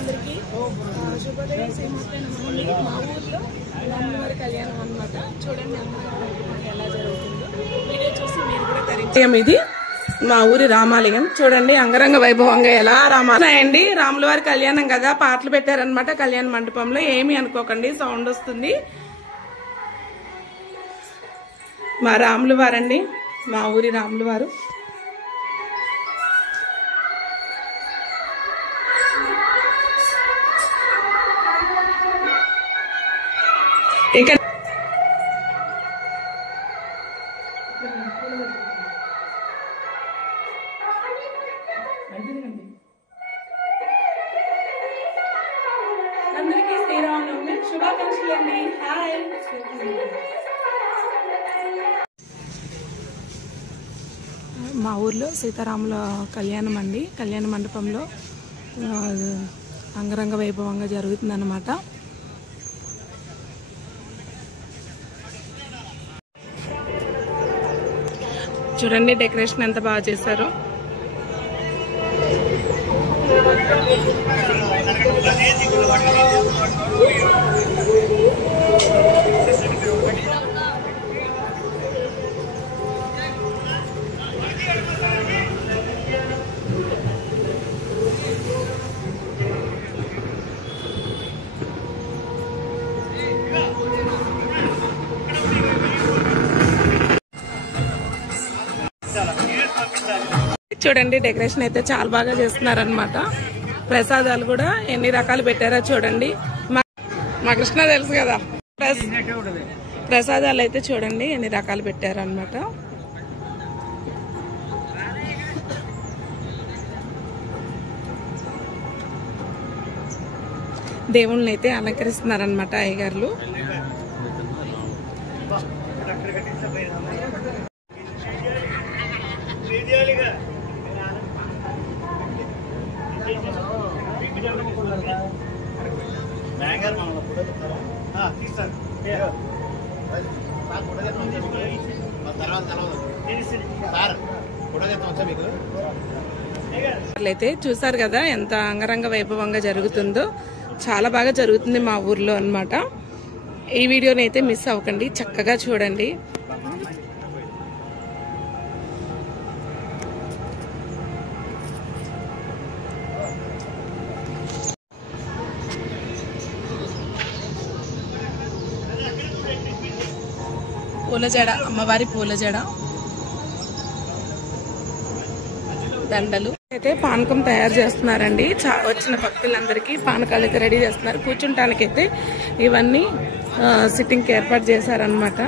అందరికీ శుభోదయం. శ్రీమాత్రే నమః. మా ఊర్లో రాములవారి కళ్యాణం అన్నమాట. చూడండి ఎలా జరుగుతుందో వీడియో చూసి మీరు కూడా తరించం. ఇది మా ఊరి రామాలయం. చూడండి అంగరంగ వైభవంగా ఎలా రామాలయండి. రాములవారి కళ్యాణం కదా, పాటలు పెట్టారనమాట కళ్యాణ మండపంలో. ఏమి అనుకోకండి, సౌండ్ వస్తుంది. మా రాముల వారండి, మా ఊరి రాముల వారు. ఇక్కడ అందరికీ శ్రీరామనవమి శుభాకాంక్షలు అండి. హాయ్. మా ఊర్లో సీతారాముల కళ్యాణం అండి. కళ్యాణ మండపంలో అంగరంగ వైభవంగా జరుగుతుందన్నమాట. చూడండి డెకరేషన్ ఎంత బాగా చేశారో. చూడండి డెకరేషన్ అయితే చాలా బాగా చేస్తున్నారనమాట. ప్రసాదాలు కూడా ఎన్ని రకాలు పెట్టారో చూడండి. మా కృష్ణ తెలుసు కదా, ప్రసాదాలు అయితే చూడండి ఎన్ని రకాలు పెట్టారనమాట. దేవుళ్ళని అయితే అలంకరిస్తున్నారనమాట అయ్యగారులు. అయితే చూసారు కదా ఎంత అంగరంగ వైభవంగా జరుగుతుందో. చాలా బాగా జరుగుతుంది మా ఊర్లో అన్నమాట. ఈ వీడియోని అయితే మిస్ అవ్వకండి, చక్కగా చూడండి. పూలజడ, అమ్మవారి పూలజడ, దండలు. అయితే పానకం తయారు చేస్తున్నారండి. వచ్చిన భక్తులందరికీ పానకాలు అయితే రెడీ చేస్తున్నారు. కూర్చుంటానికి అయితే ఇవన్నీ సిట్టింగ్ కి ఏర్పాటు చేశారనమాట.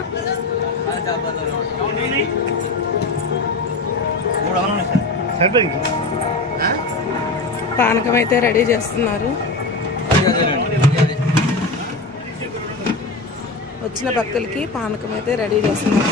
పానకం అయితే రెడీ చేస్తున్నారు. వచ్చిన భక్తులకి పానకం అయితే రెడీ చేస్తున్నారు.